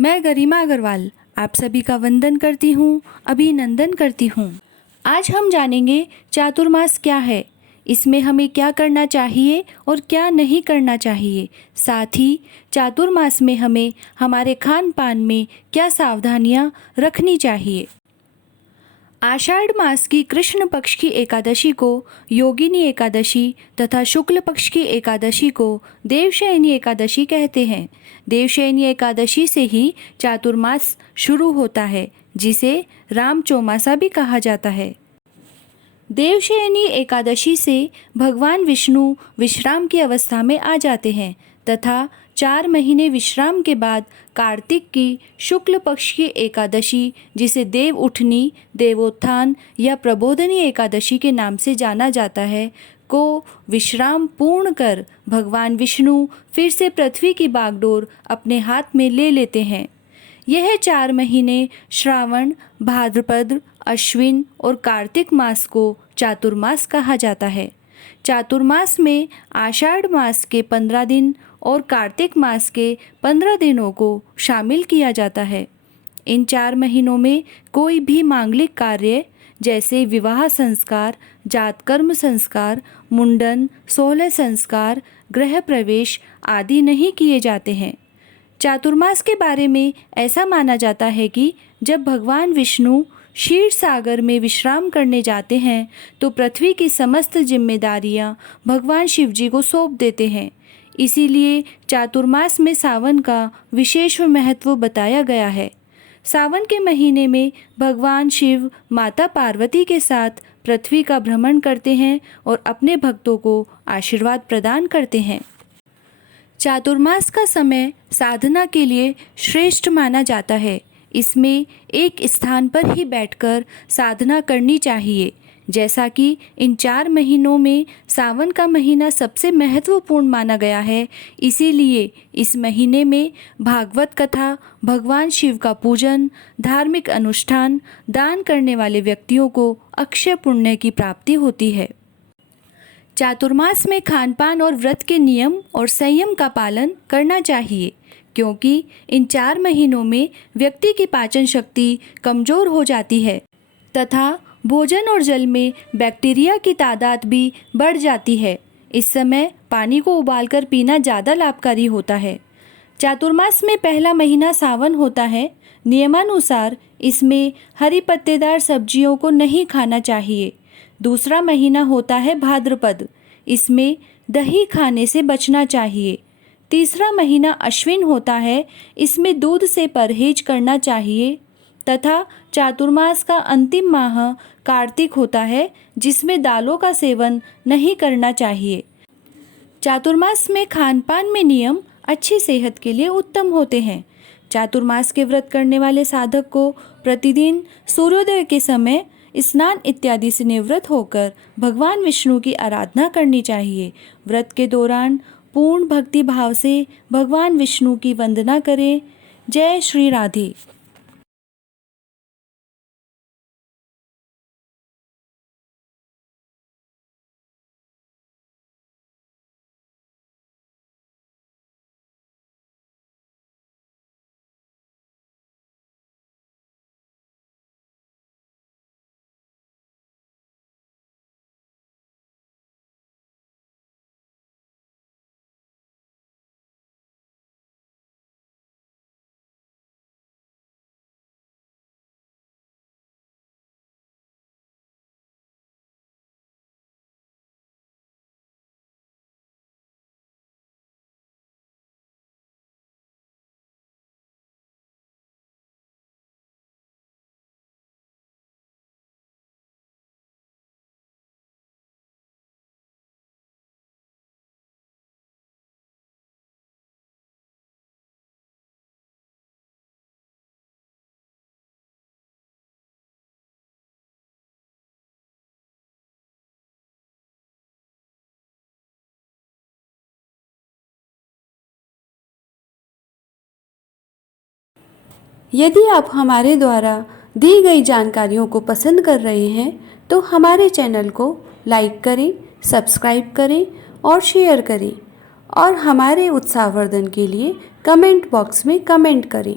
मैं गरिमा अग्रवाल आप सभी का वंदन करती हूँ, अभिनंदन करती हूँ। आज हम जानेंगे चातुर्मास क्या है, इसमें हमें क्या करना चाहिए और क्या नहीं करना चाहिए। साथ ही चातुर्मास में हमें हमारे खान पान में क्या सावधानियाँ रखनी चाहिए। आषाढ़ मास की कृष्ण पक्ष की एकादशी को योगिनी एकादशी तथा शुक्ल पक्ष की एकादशी को देवशयनी एकादशी कहते हैं। देवशयनी एकादशी से ही चातुर्मास शुरू होता है, जिसे राम चौमासा भी कहा जाता है। देवशयनी एकादशी से भगवान विष्णु विश्राम की अवस्था में आ जाते हैं तथा 4 महीने विश्राम के बाद कार्तिक की शुक्ल पक्ष की एकादशी, जिसे देव उठनी, देवोत्थान या प्रबोधनी एकादशी के नाम से जाना जाता है, को विश्राम पूर्ण कर भगवान विष्णु फिर से पृथ्वी की बागडोर अपने हाथ में ले लेते हैं। यह 4 महीने श्रावण, भाद्रपद, अश्विन और कार्तिक मास को चातुर्मास कहा जाता है। चातुर्मास में आषाढ़ मास के 15 दिन और कार्तिक मास के 15 दिनों को शामिल किया जाता है। इन 4 महीनों में कोई भी मांगलिक कार्य जैसे विवाह संस्कार, जातकर्म संस्कार, मुंडन, 16 संस्कार, गृह प्रवेश आदि नहीं किए जाते हैं। चातुर्मास के बारे में ऐसा माना जाता है कि जब भगवान विष्णु क्षीर सागर में विश्राम करने जाते हैं तो पृथ्वी की समस्त जिम्मेदारियां भगवान शिव जी को सौंप देते हैं। इसीलिए चातुर्मास में सावन का विशेष महत्व बताया गया है। सावन के महीने में भगवान शिव माता पार्वती के साथ पृथ्वी का भ्रमण करते हैं और अपने भक्तों को आशीर्वाद प्रदान करते हैं। चातुर्मास का समय साधना के लिए श्रेष्ठ माना जाता है। इसमें एक स्थान पर ही बैठकर साधना करनी चाहिए। जैसा कि इन 4 महीनों में सावन का महीना सबसे महत्वपूर्ण माना गया है, इसीलिए इस महीने में भागवत कथा, भगवान शिव का पूजन, धार्मिक अनुष्ठान, दान करने वाले व्यक्तियों को अक्षय पुण्य की प्राप्ति होती है। चातुर्मास में खानपान और व्रत के नियम और संयम का पालन करना चाहिए, क्योंकि इन 4 महीनों में व्यक्ति की पाचन शक्ति कमज़ोर हो जाती है तथा भोजन और जल में बैक्टीरिया की तादाद भी बढ़ जाती है। इस समय पानी को उबालकर पीना ज़्यादा लाभकारी होता है। चातुर्मास में पहला महीना सावन होता है। नियमानुसार इसमें हरी पत्तेदार सब्जियों को नहीं खाना चाहिए। दूसरा महीना होता है भाद्रपद, इसमें दही खाने से बचना चाहिए। तीसरा महीना अश्विन होता है, इसमें दूध से परहेज करना चाहिए तथा चातुर्मास का अंतिम माह कार्तिक होता है, जिसमें दालों का सेवन नहीं करना चाहिए। चातुर्मास में खानपान में नियम अच्छी सेहत के लिए उत्तम होते हैं। चातुर्मास के व्रत करने वाले साधक को प्रतिदिन सूर्योदय के समय स्नान इत्यादि से निवृत्त होकर भगवान विष्णु की आराधना करनी चाहिए। व्रत के दौरान पूर्ण भक्ति भाव से भगवान विष्णु की वंदना करें। जय श्री राधे। यदि आप हमारे द्वारा दी गई जानकारियों को पसंद कर रहे हैं तो हमारे चैनल को लाइक करें, सब्सक्राइब करें और शेयर करें और हमारे उत्साहवर्धन के लिए कमेंट बॉक्स में कमेंट करें।